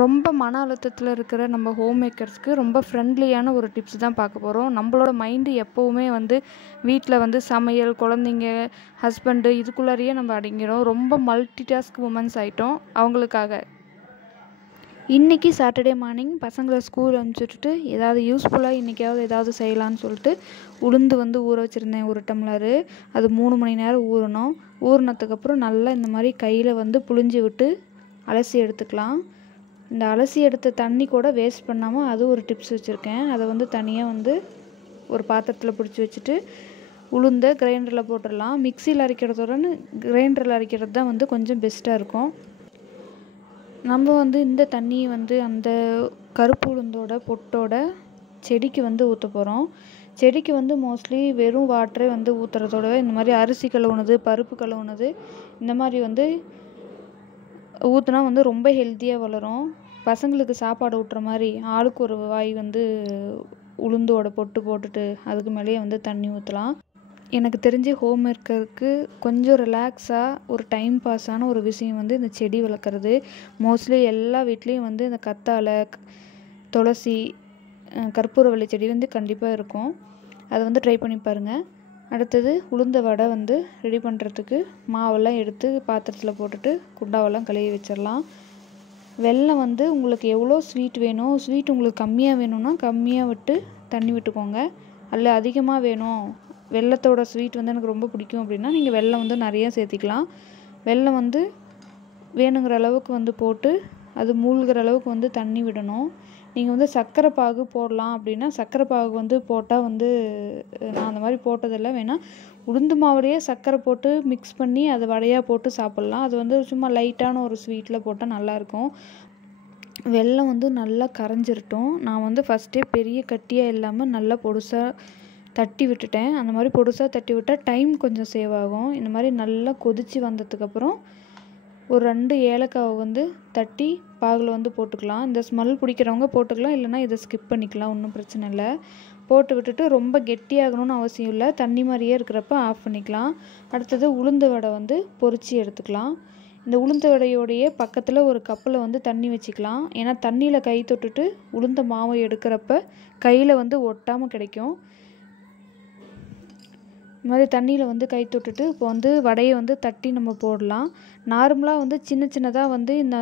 ரொம்ப மன அழுத்தத்தில் இருக்கிற நம்ம ஹோம் மேக்கர்ஸ்க்கு ரொம்ப ஃப்ரெண்ட்லியான ஒரு டிப்ஸ் தான் பார்க்க போகிறோம். நம்மளோட மைண்டு எப்போவுமே வீட்டில் சமையல், குழந்தைங்க, ஹஸ்பண்டு இதுக்குள்ளாரையே நம்ம அடங்கிடும். ரொம்ப மல்டி டாஸ்க் உமன்ஸ் ஆகிட்டோம். அவங்களுக்காக இன்றைக்கி சாட்டர்டே மார்னிங் பசங்களை ஸ்கூல் அனுப்பிச்சுட்டு ஏதாவது யூஸ்ஃபுல்லாக இன்றைக்காவது ஏதாவது செய்யலான்னு சொல்லிட்டு உளுந்து ஊற வச்சுருந்தேன் 1 டம்ளரு. அது 3 மணி நேரம் ஊறணும். ஊறினதுக்கப்புறம் நல்லா இந்த மாதிரி கையில் புழிஞ்சு விட்டு அலசி எடுத்துக்கலாம். இந்த அலசி எடுத்த தண்ணி கூட வேஸ்ட் பண்ணாமல் அது ஒரு டிப்ஸ் வச்சுருக்கேன். அதை தனியாக ஒரு பாத்திரத்தில் பிடிச்சி வச்சுட்டு உளுந்தை கிரைண்டரில் போட்டுடலாம். மிக்சியில் அரைக்கிறதோட கிரைண்டரில் அரைக்கிறது தான் கொஞ்சம் பெஸ்ட்டாக இருக்கும். நம்ம இந்த தண்ணியை அந்த கருப்பு உளுந்தோட பொட்டோட செடிக்கு ஊற்ற போகிறோம். செடிக்கு மோஸ்ட்லி வெறும் வாட்டரே ஊற்றுறதோட இந்த மாதிரி அரிசி கழுவுனது, பருப்பு கழுவுனது இந்த மாதிரி ஊற்றினா ரொம்ப ஹெல்த்தியாக வளரும். பசங்களுக்கு சாப்பாடு ஊட்டுற மாதிரி ஆளுக்கு ஒரு வாய் உளுந்தோட பொட்டு போட்டுட்டு அதுக்கு மேலேயே தண்ணி ஊற்றலாம். எனக்கு தெரிஞ்சு ஹோம் மேக்கருக்கு கொஞ்சம் ரிலாக்ஸாக ஒரு டைம் பாஸான ஒரு விஷயம் இந்த செடி வளர்க்குறது. மோஸ்ட்லி எல்லா வீட்லேயும் இந்த கத்தாழை, துளசி, கற்பூரவள்ளி செடி கண்டிப்பாக இருக்கும். அதை ட்ரை பண்ணி பாருங்கள். அடுத்தது உளுந்த வடை ரெடி பண்ணுறதுக்கு மாவெல்லாம் எடுத்து பாத்திரத்தில் போட்டுட்டு குண்டாவெல்லாம் கழுவி வச்சிடலாம். வெல்லம் உங்களுக்கு எவ்வளோ ஸ்வீட் வேணும், ஸ்வீட் உங்களுக்கு கம்மியாக வேணும்னா கம்மியாக விட்டு தண்ணி விட்டுக்கோங்க. அதில் அதிகமாக வேணும், வெல்லத்தோட ஸ்வீட் எனக்கு ரொம்ப பிடிக்கும் அப்படின்னா நீங்கள் வெல்லம் நிறையா சேர்த்திக்கலாம். வெல்லம் வேணுங்கிற அளவுக்கு போட்டு அது மூழ்கிற அளவுக்கு தண்ணி விடணும். நீங்கள் சர்க்கரை பாகு போடலாம் அப்படின்னா சர்க்கரை பாகு போட்டால் நான் அந்த மாதிரி போட்டதில்லை. வேணால் உளுந்து மாவுலேயே சர்க்கரை போட்டு மிக்ஸ் பண்ணி அதை வடையாக போட்டு சாப்பிட்லாம். அது சும்மா லைட்டான ஒரு ஸ்வீட்டில் போட்டால் நல்லாயிருக்கும். வெல்லம் நல்லா கரைஞ்சிரட்டும். நான் ஃபஸ்ட்டே பெரிய கட்டியாக இல்லாமல் நல்லா பொடுசாக தட்டி விட்டுட்டேன். அந்த மாதிரி பொடுசாக தட்டி விட்டால் டைம் கொஞ்சம் சேவ் ஆகும். இந்த மாதிரி நல்லா கொதித்து வந்ததுக்கப்புறம் ஒரு 2 ஏலக்காவை தட்டி பாகில் போட்டுக்கலாம். இந்த ஸ்மெல் பிடிக்கிறவங்க போட்டுக்கலாம், இல்லைனா இதை ஸ்கிப் பண்ணிக்கலாம், ஒன்றும் பிரச்சனை இல்லை. போட்டு விட்டுட்டு ரொம்ப கெட்டியாகணும்னு அவசியம் இல்லை, தண்ணி மாதிரியே இருக்கிறப்ப ஆஃப் பண்ணிக்கலாம். அடுத்தது உளுந்து வடை பொரிச்சு எடுத்துக்கலாம். இந்த உளுந்து வடையோடைய பக்கத்தில் ஒரு கப்பில் தண்ணி வச்சுக்கலாம். ஏன்னா தண்ணியில் கை தொட்டுட்டு உளுந்த மாவை எடுக்கிறப்ப கையில் ஒட்டாமல் கிடைக்கும். இந்த மாதிரி தண்ணியில் கை தொட்டுட்டு இப்போ வடையை தட்டி நம்ம போடலாம். நார்மலாக சின்ன சின்னதாக இந்த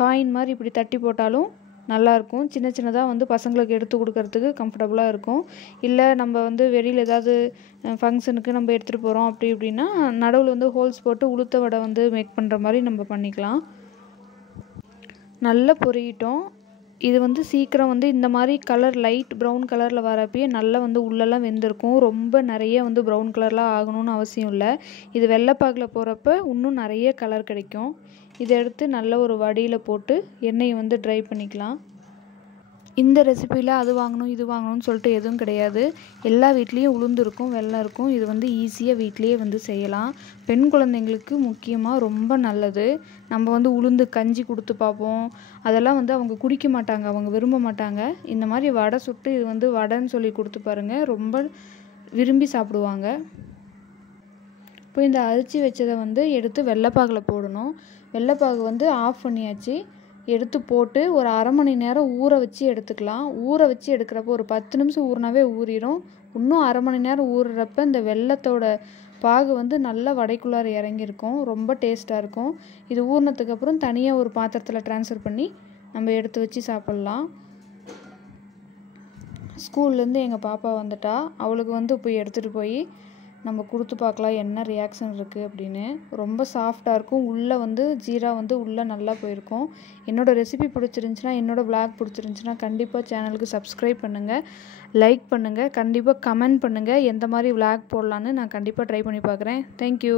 காயின் மாதிரி இப்படி தட்டி போட்டாலும் நல்லாயிருக்கும். சின்ன சின்னதாக பசங்களுக்கு எடுத்து கொடுக்கறதுக்கு கம்ஃபர்டபுளாக இருக்கும். இல்லை நம்ம வெளியில் ஏதாவது ஃபங்க்ஷனுக்கு நம்ம எடுத்துகிட்டு போகிறோம் அப்படி இப்படின்னா நடுவில் ஹோல்ஸ் போட்டு உளுத்த வடை மேக் பண்ணுற மாதிரி நம்ம பண்ணிக்கலாம். நல்லா பொரியட்டும். இது சீக்கிரம் இந்த மாதிரி கலர் லைட் ப்ரௌன் கலரில் வரப்பயே நல்லா உள்ளெல்லாம் வெந்திருக்கும். ரொம்ப நிறைய ப்ரௌன் கலர்லாம் ஆகணும்னு அவசியம் இல்லை. இது வெள்ளைப்பாகில் போகிறப்ப இன்னும் நிறைய கலர் கிடைக்கும். இதை எடுத்து நல்ல ஒரு வடியில் போட்டு எண்ணெயை ட்ரை பண்ணிக்கலாம். இந்த ரெசிப்பியில் அது வாங்கணும் இது வாங்கணும்னு சொல்லிட்டு எதுவும் கிடையாது. எல்லா வீட்லேயும் உளுந்து இருக்கும், வெல்லம் இருக்கும். இது ஈஸியாக வீட்லேயே செய்யலாம். பெண் குழந்தைங்களுக்கு முக்கியமாக ரொம்ப நல்லது. நம்ம உளுந்து கஞ்சி கொடுத்து பார்ப்போம், அதெல்லாம் அவங்க குடிக்க மாட்டாங்க, அவங்க விரும்ப மாட்டாங்க. இந்த மாதிரி வடை சுட்டு இது வடைன்னு சொல்லி கொடுத்து பாருங்கள், ரொம்ப விரும்பி சாப்பிடுவாங்க. இப்போ இந்த அரிசி வச்சதை எடுத்து வெள்ளைப்பாகில் போடணும். வெள்ளைப்பாகு ஆஃப் பண்ணியாச்சு. எடுத்து போட்டு ஒரு அரை மணி நேரம் ஊற வச்சு எடுத்துக்கலாம். ஊற வச்சு எடுக்கிறப்போ ஒரு 10 நிமிஷம் ஊறினாவே ஊறிடும். இன்னும் அரை மணி நேரம் ஊறுறப்ப இந்த வெல்லத்தோட பாகு நல்லா வடைக்குள்ளார இறங்கியிருக்கும். ரொம்ப டேஸ்ட்டாக இருக்கும். இது ஊறினதுக்கப்புறம் தனியாக ஒரு பாத்திரத்தில் ட்ரான்ஸ்ஃபர் பண்ணி நம்ம எடுத்து வச்சு சாப்பிட்லாம். ஸ்கூல்லேருந்து எங்கள் பாப்பா வந்துட்டா. அவளுக்கு போய் எடுத்துகிட்டு போய் நம்ம கொடுத்து பார்க்கலாம் என்ன ரியாக்ஷன் இருக்குது அப்படின்னு. ரொம்ப சாஃப்டாக இருக்கும். உள்ளே ஜீரா உள்ளே நல்லா போயிருக்கும். என்னோடய ரெசிபி பிடிச்சிருந்துச்சின்னா, என்னோடய விளாக் பிடிச்சிருந்துச்சின்னா கண்டிப்பாக சேனலுக்கு சப்ஸ்கிரைப் பண்ணுங்கள், லைக் பண்ணுங்கள், கண்டிப்பாக கமெண்ட் பண்ணுங்கள். எந்த மாதிரி விளாக் போடலான்னு நான் கண்டிப்பாக ட்ரை பண்ணி பார்க்குறேன். தேங்க்யூ.